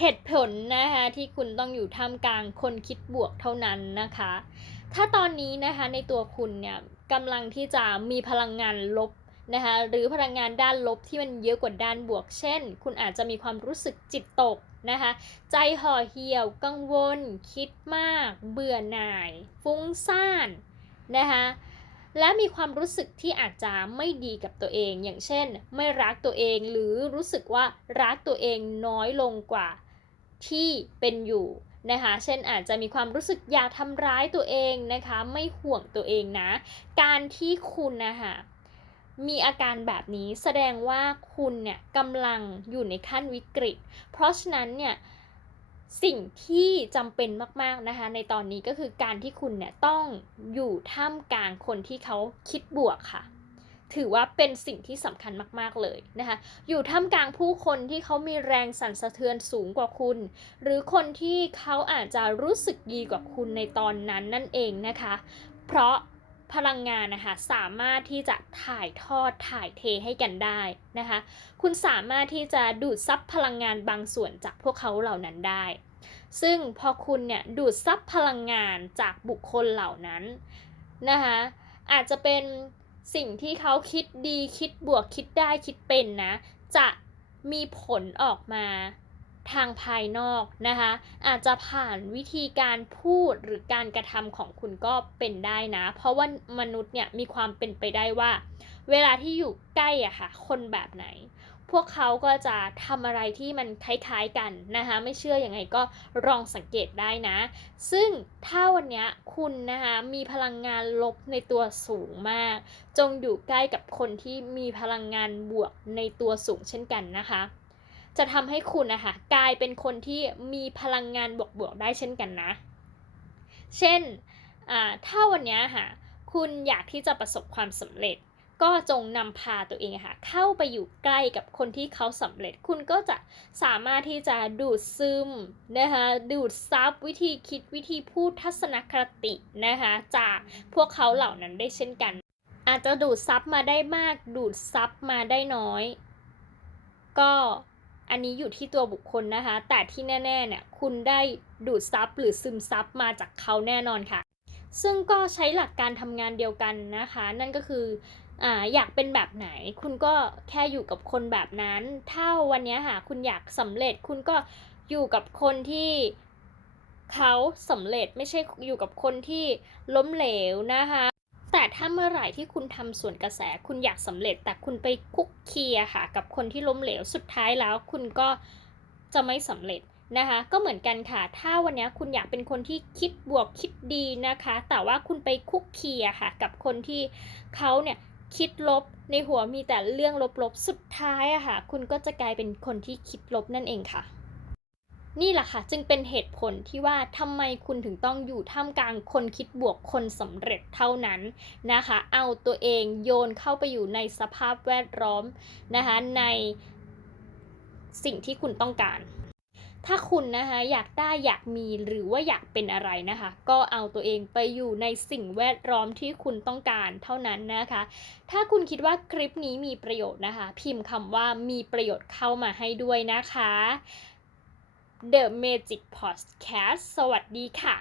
เหตุผลนะคะที่คุณต้องอยู่ท่ามกลางคนคิดบวกเท่านั้นนะคะ ถ้าตอนนี้นะคะในตัวคุณเนี่ยกำลังที่จะมีพลังงานลบนะคะหรือพลังงานด้านลบที่มันเยอะกว่าด้านบวก เช่น คุณอาจจะมีความรู้สึกจิตตกนะคะใจห่อเหี่ยวกังวล คิดมาก เบื่อหน่าย ฟุ้งซ่านนะคะและมีความรู้สึกที่อาจจะไม่ดีกับตัวเอง อย่างเช่น ไม่รักตัวเองหรือรู้สึกว่ารักตัวเองน้อยลงกว่า ที่เป็นอยู่นะคะ เช่นอาจจะมีความรู้สึกอยากทำร้ายตัวเองนะคะ ไม่ห่วงตัวเองนะ การที่คุณนะคะมีอาการแบบนี้แสดงว่าคุณเนี่ยกำลังอยู่ในขั้นวิกฤต เพราะฉะนั้นเนี่ยสิ่งที่จำเป็นมาก ๆ นะคะ ในตอนนี้ก็คือการที่คุณเนี่ยต้องอยู่ท่ามกลางคนที่เขาคิดบวกค่ะ ถือว่าเป็นสิ่งที่สำคัญมากๆเลยนะคะ อยู่ท่ามกลางผู้คนที่เขามีแรงสั่นสะเทือนสูงกว่าคุณ หรือคนที่เขาอาจจะรู้สึกดีกว่าคุณในตอนนั้นนั่นเองนะคะ เพราะพลังงานนะคะสามารถที่จะถ่ายทอดถ่ายเทให้กันได้นะคะ คุณสามารถที่จะดูดซับพลังงานบางส่วนจากพวกเขาเหล่านั้นได้ ซึ่งพอคุณเนี่ยดูดซับพลังงานจากบุคคลเหล่านั้นนะคะอาจจะเป็น สิ่งที่เขาคิดดีคิดบวกคิดได้คิดเป็นนะ จะมีผลออกมา ทางภายนอกนะคะ อาจจะผ่านวิธีการพูดหรือการกระทำของคุณก็เป็นได้นะ เพราะว่ามนุษย์เนี่ยมีความเป็นไปได้ว่า เวลาที่อยู่ใกล้อะค่ะ คนแบบไหน พวกเขาก็จะทำอะไรที่มันคล้ายๆกันนะคะ ไม่เชื่ออยังไงก็ลองสังเกตได้นะ ซึ่งถ้าวันนี้คุณนะคะมีพลังงานลบในตัวสูงมาก จงอยู่ใกล้กับคนที่มีพลังงานบวกในตัวสูงเช่นกันนะคะ จะทำให้คุณนะคะกลายเป็นคนที่มีพลังงานบวกๆได้เช่นกันนะ เช่นถ้าวันนี้ค่ะคุณอยากที่จะประสบความสำเร็จ ก็จงนำพาตัวเองค่ะเข้าไปอยู่ใกล้กับคนที่เขาสำเร็จ คุณก็จะสามารถที่จะดูดซึมนะคะดูดซับวิธีคิดวิธีพูดทัศนคตินะคะจากพวกเขาเหล่านั้นได้เช่นกัน อาจจะดูดซับมาได้มาก ดูดซับมาได้น้อย ก็ อันนี้อยู่ที่ตัวบุคคลนะคะ แต่ที่แน่ๆเนี่ยคุณได้ดูดซับหรือซึมซับมาจากเขาแน่นอนค่ะ ซึ่งก็ใช้หลักการทำงานเดียวกันนะคะ นั่นก็คืออ่าอยากเป็นแบบไหน คุณก็แค่อยู่กับคนแบบนั้น ถ้าวันนี้ค่ะคุณอยากสำเร็จคุณก็อยู่กับคนที่เขาสำเร็จไม่ใช่อยู่กับคนที่ล้มเหลวนะคะ แต่ถ้าเมื่อไหร่ที่คุณทำส่วนกระแสคุณอยากสำเร็จ แต่คุณไปคุกเคียค่ะ กับคนที่ล้มเหลวสุดท้ายแล้ว คุณก็จะไม่สำเร็จนะคะ ก็เหมือนกันค่ะ ถ้าวันนี้คุณอยากเป็นคนที่คิดบวกคิดดีนะคะ แต่ว่าคุณไปคุกเคียค่ะ กับคนที่เขาเนี่ยคิดลบในหัวมีแต่เรื่องลบๆ สุดท้ายอะค่ะ คุณก็จะกลายเป็นคนที่คิดลบนั่นเองค่ะ นี่แหละค่ะจึงเป็นเหตุผลที่ว่าทำไมคุณถึงต้องอยู่ท่ามกลางคนคิดบวกคนสำเร็จเท่านั้นนะคะ เอาตัวเองโยนเข้าไปอยู่ในสภาพแวดล้อมนะคะในสิ่งที่คุณต้องการ ถ้าคุณนะคะอยากได้อยากมีหรือว่าอยากเป็นอะไรนะคะ ก็เอาตัวเองไปอยู่ในสิ่งแวดล้อมที่คุณต้องการเท่านั้นนะคะ ถ้าคุณคิดว่าคลิปนี้มีประโยชน์นะคะ พิมพ์คำว่ามีประโยชน์เข้ามาให้ด้วยนะคะ The Magic Podcast สวัสดีค่ะ